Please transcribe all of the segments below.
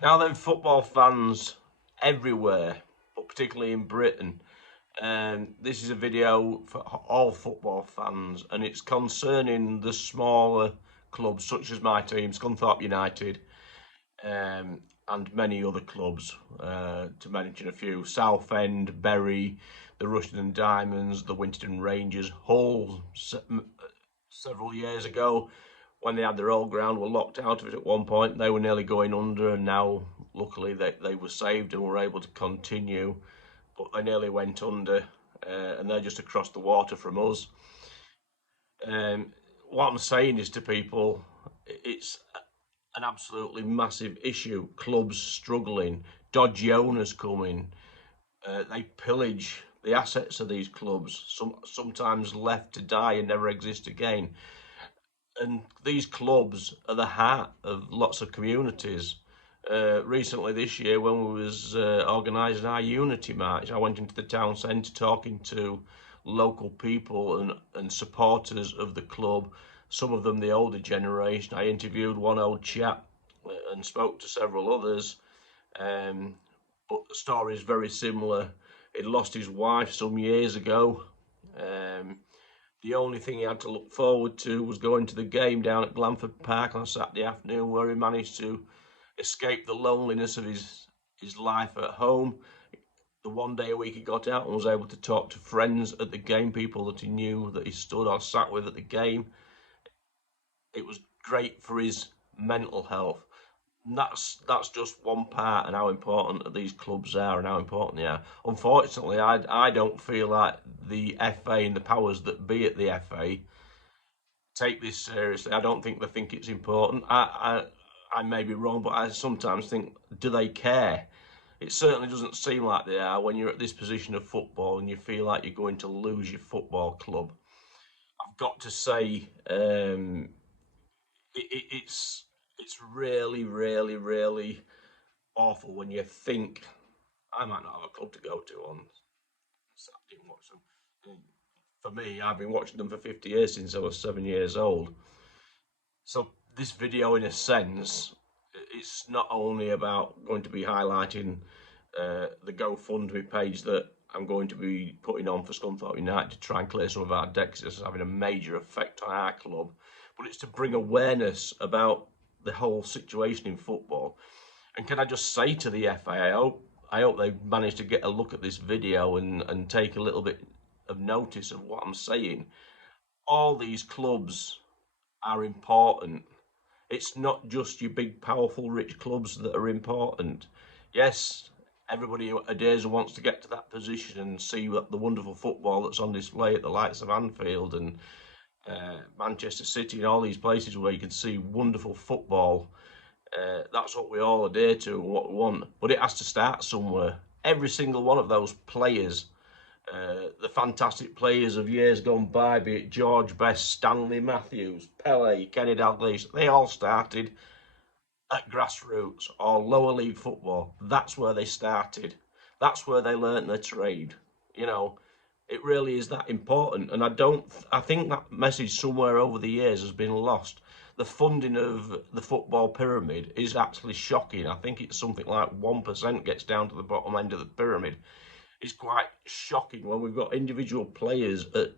Now then, football fans everywhere, but particularly in Britain, this is a video for all football fans, and it's concerning the smaller clubs such as my team, Scunthorpe United, and many other clubs, to mention a few: Southend, Bury, the Rushden Diamonds, the Winterton Rangers. Hull, several years ago, when they had their old ground, were locked out of it at one point. They were nearly going under, and now, luckily, they were saved and were able to continue. But they nearly went under, and they're just across the water from us. What I'm saying is to people, it's an absolutely massive issue. Clubs struggling, dodgy owners coming, they pillage the assets of these clubs, sometimes left to die and never exist again. And these clubs are the heart of lots of communities. Recently this year, when we was organising our Unity March, I went into the town centre talking to local people and supporters of the club, some of them the older generation. I interviewed one old chap and spoke to several others, but the story is very similar. He'd lost his wife some years ago. The only thing he had to look forward to was going to the game down at Glanford Park on a Saturday afternoon, where he managed to escape the loneliness of his life at home. The one day a week he got out and was able to talk to friends at the game, people that he knew that he stood or sat with at the game. It was great for his mental health. And that's just one part and how important these clubs are and how important they are. Unfortunately, I don't feel like the FA and the powers that be at the FA take this seriously. I don't think they think it's important. I may be wrong, but I sometimes think, do they care? It certainly doesn't seem like they are when you're at this position of football and you feel like you're going to lose your football club. I've got to say, it's really, really, really awful when you think I might not have a club to go to on Saturday and watch them. For me, I've been watching them for 50 years since I was 7 years old. So this video, in a sense, it's not only about going to be highlighting the GoFundMe page that I'm going to be putting on for Scunthorpe United to try and clear some of our debts. It's having a major effect on our club, but it's to bring awareness about the whole situation in football. And can I just say to the FA, I hope they've managed to get a look at this video and take a little bit of notice of what I'm saying. All these clubs are important. It's not just your big, powerful, rich clubs that are important. Yes, everybody nowadays wants to get to that position and see the wonderful football that's on display at the likes of Anfield and Manchester City and all these places where you can see wonderful football. That's what we all adhere to and what we want. But it has to start somewhere. Every single one of those players, the fantastic players of years gone by, be it George Best, Stanley Matthews, Pele, Kenny Dalglish, they all started at grassroots or lower league football. That's where they started. That's where they learnt their trade. You know, it really is that important. And I think that message somewhere over the years has been lost. The funding of the football pyramid is actually shocking. I think it's something like 1% gets down to the bottom end of the pyramid. It's quite shocking when we've got individual players at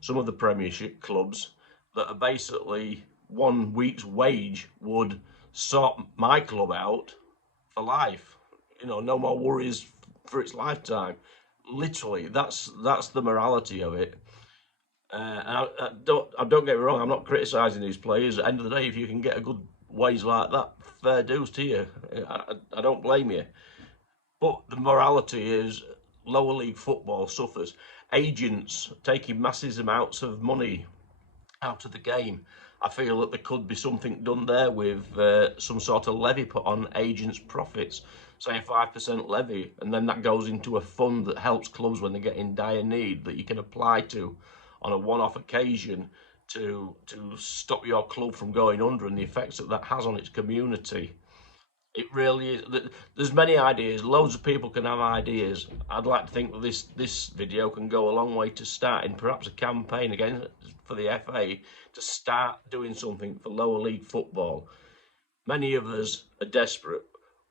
some of the Premiership clubs that are basically 1 week's wage would sort my club out for life. You know, no more worries for its lifetime. Literally, that's the morality of it. And I don't get me wrong. I'm not criticising these players. At the end of the day, if you can get a good wage like that, fair dues to you. I don't blame you. But the morality is lower league football suffers. Agents taking massive amounts of money out of the game. I feel that there could be something done there with some sort of levy put on agents' profits, say a 5% levy, and then that goes into a fund that helps clubs when they get in dire need that you can apply to on a one-off occasion to stop your club from going under and the effects that has on its community. It really is. There's many ideas. Loads of people can have ideas. I'd like to think that this video can go a long way to starting perhaps a campaign again for the FA to start doing something for lower league football. Many of us are desperate.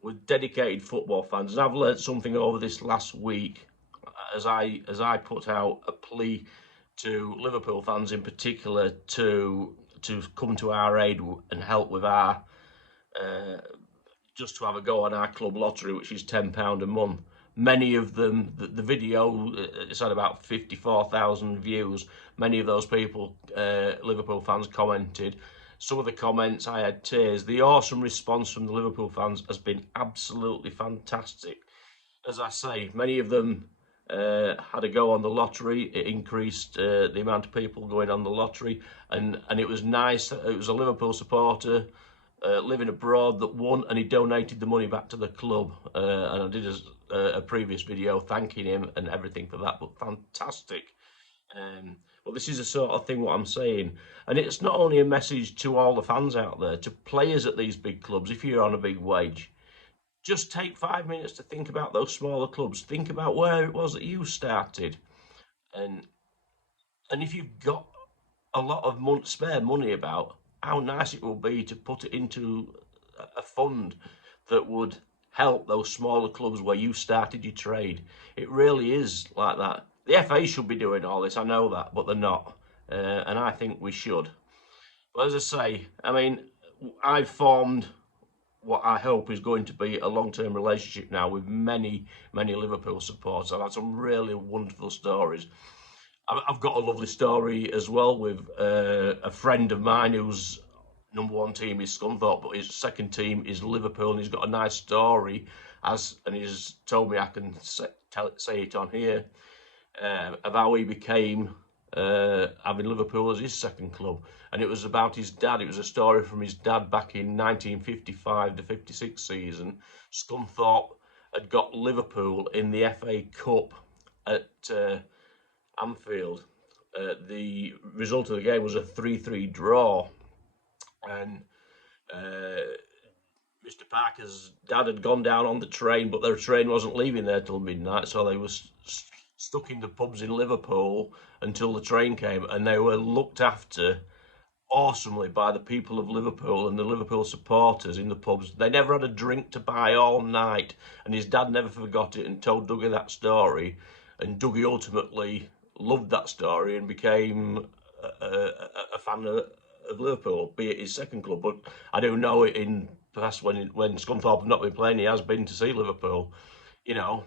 with dedicated football fans. And I've learned something over this last week as I put out a plea to Liverpool fans in particular to come to our aid and help with our just to have a go on our club lottery, which is £10 a month. Many of them, the video, it's had about 54,000 views. Many of those people, Liverpool fans, commented. Some of the comments, I had tears. The awesome response from the Liverpool fans has been absolutely fantastic. As I say, many of them had a go on the lottery. It increased the amount of people going on the lottery, and it was nice. It was a Liverpool supporter living abroad that won, and he donated the money back to the club. And I did a previous video thanking him and everything for that. But fantastic. But this is the sort of thing what I'm saying, and it's not only a message to all the fans out there, to players at these big clubs. If you're on a big wage, just take 5 minutes to think about those smaller clubs. Think about where it was that you started, and if you've got a lot of spare money about, how nice it will be to put it into a fund that would help those smaller clubs where you started your trade. It really is like that. The FA should be doing all this, I know that, but they're not. And I think we should. But as I say, I mean, I've formed what I hope is going to be a long-term relationship now with many, many Liverpool supporters. I've had some really wonderful stories. I've got a lovely story as well with a friend of mine whose number one team is Scunthorpe, but his second team is Liverpool, and he's got a nice story, and he's told me I can say it on here, of how he became having Liverpool as his second club. And it was about his dad. It was a story from his dad back in 1955 to 56 season. Scunthorpe had got Liverpool in the FA Cup at Anfield. The result of the game was a 3-3 draw, and Mr. Parker's dad had gone down on the train, but their train wasn't leaving there till midnight, so they were stuck in the pubs in Liverpool until the train came, and they were looked after awesomely by the people of Liverpool and the Liverpool supporters in the pubs. They never had a drink to buy all night, and his dad never forgot it and told Dougie that story, and Dougie ultimately loved that story and became a fan of Liverpool, be it his second club. But I do know it in past when Scunthorpe have not been playing, he has been to see Liverpool. You know,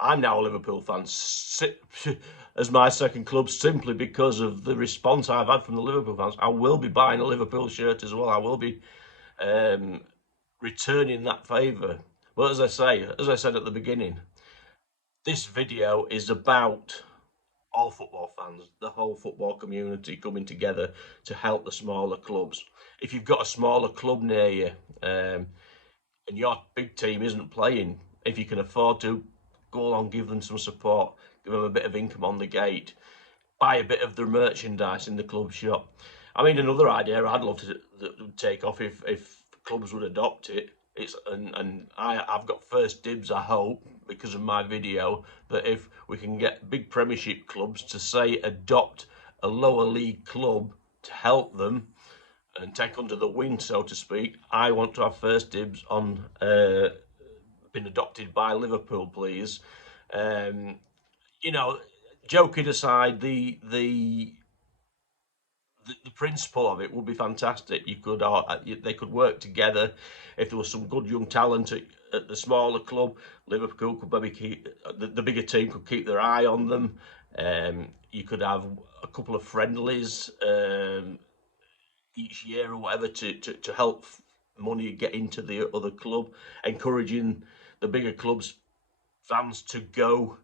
I'm now a Liverpool fan as my second club simply because of the response I've had from the Liverpool fans. I will be buying a Liverpool shirt as well. I will be returning that favour. But as I said at the beginning, this video is about all football fans, the whole football community coming together to help the smaller clubs. If you've got a smaller club near you and your big team isn't playing, if you can afford to, go along, give them some support, give them a bit of income on the gate, buy a bit of their merchandise in the club shop. I mean, another idea I'd love to take off if clubs would adopt it. I've got first dibs, I hope, because of my video, that if we can get big Premiership clubs to say adopt a lower league club to help them and take under the wing, so to speak, I want to have first dibs on been adopted by Liverpool, please. You know, joking aside, the principle of it would be fantastic. They could work together. If there was some good young talent at the smaller club, Liverpool could maybe keep the bigger team could keep their eye on them. You could have a couple of friendlies each year or whatever to help money get into the other club, encouraging the bigger clubs fans to go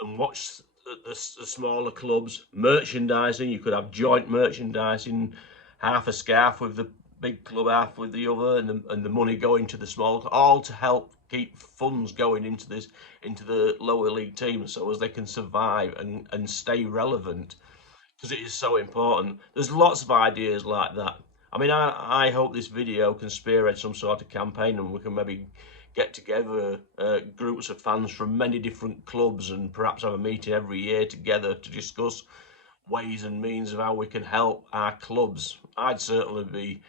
and watch the smaller clubs. Merchandising, you could have joint merchandising, half a scarf with the big club, half with the other, and the money going to the small, all to help keep funds going into the lower league teams, so as they can survive and stay relevant, because it is so important. There's lots of ideas like that. I mean, I hope this video can spearhead some sort of campaign, and we can maybe get together groups of fans from many different clubs and perhaps have a meeting every year together to discuss ways and means of how we can help our clubs. I'd certainly be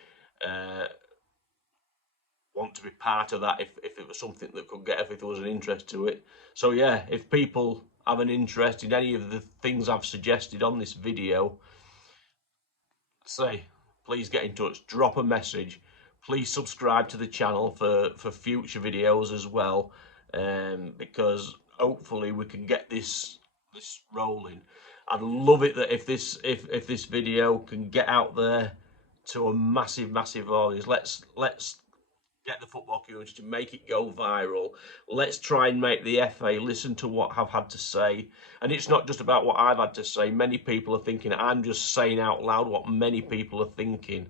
want to be part of that if it was something that could get, if there was an interest to it. So yeah, if people have an interest in any of the things I've suggested on this video, say, please get in touch, drop a message. Please subscribe to the channel for future videos as well, because hopefully we can get this rolling. I'd love it that if this video can get out there to a massive audience. Let's get the football community to make it go viral. Let's try and make the FA listen to what I've had to say. And it's not just about what I've had to say. Many people are thinking, I'm just saying out loud what many people are thinking.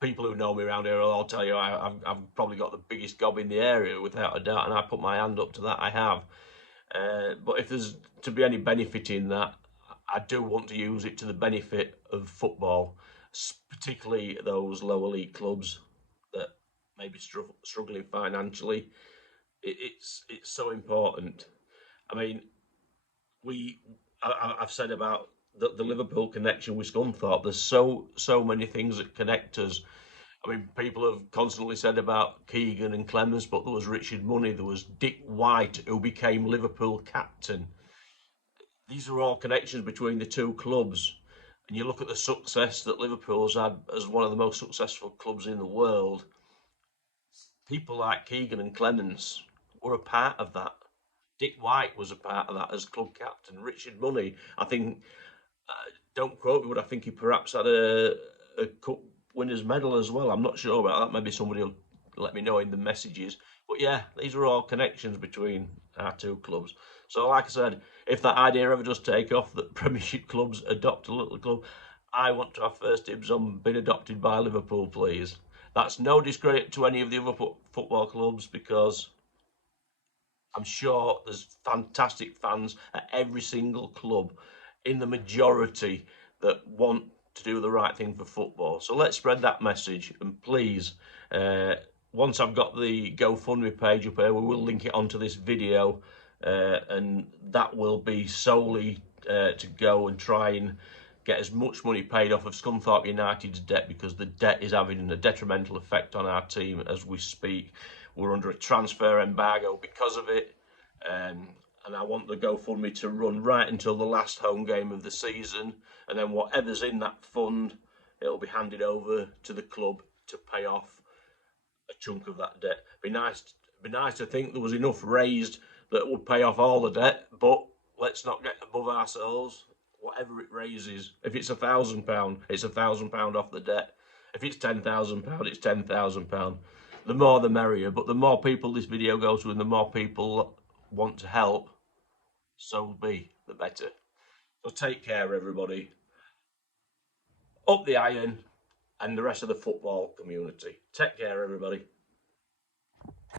People who know me around here will all tell you I've probably got the biggest gob in the area, without a doubt, and I put my hand up to that, I have. But if there's to be any benefit in that, I do want to use it to the benefit of football, particularly those lower league clubs that may be struggling financially. It's so important. I mean, I've said about the Liverpool connection with Scunthorpe. There's so many things that connect us. I mean, people have constantly said about Keegan and Clemens, but there was Richard Money, there was Dick White, who became Liverpool captain. These are all connections between the two clubs. And you look at the success that Liverpool's had as one of the most successful clubs in the world. People like Keegan and Clemens were a part of that. Dick White was a part of that as club captain. Richard Money, I think, don't quote me, but I think he perhaps had a cup winners medal as well. I'm not sure about that. Maybe somebody will let me know in the messages. But yeah, these are all connections between our two clubs. So like I said, if that idea ever does take off, that Premiership clubs adopt a little club, I want to have first dibs on being adopted by Liverpool, please. That's no discredit to any of the other football clubs, because I'm sure there's fantastic fans at every single club, in the majority, that want to do the right thing for football. So let's spread that message, and please, once I've got the GoFundMe page up here, we will link it onto this video, and that will be solely to go and try and get as much money paid off of Scunthorpe United's debt, because the debt is having a detrimental effect on our team as we speak. We're under a transfer embargo because of it, and I want the GoFundMe to run right until the last home game of the season, and then whatever's in that fund, it'll be handed over to the club to pay off a chunk of that debt. Be nice to think there was enough raised that would pay off all the debt, but let's not get above ourselves. Whatever it raises, if it's £1,000, it's £1,000 off the debt. If it's £10,000, it's £10,000. The more the merrier. But the more people this video goes to, and the more people want to help, so be the better. So take care, everybody. Up the iron, and the rest of the football community. Take care, everybody.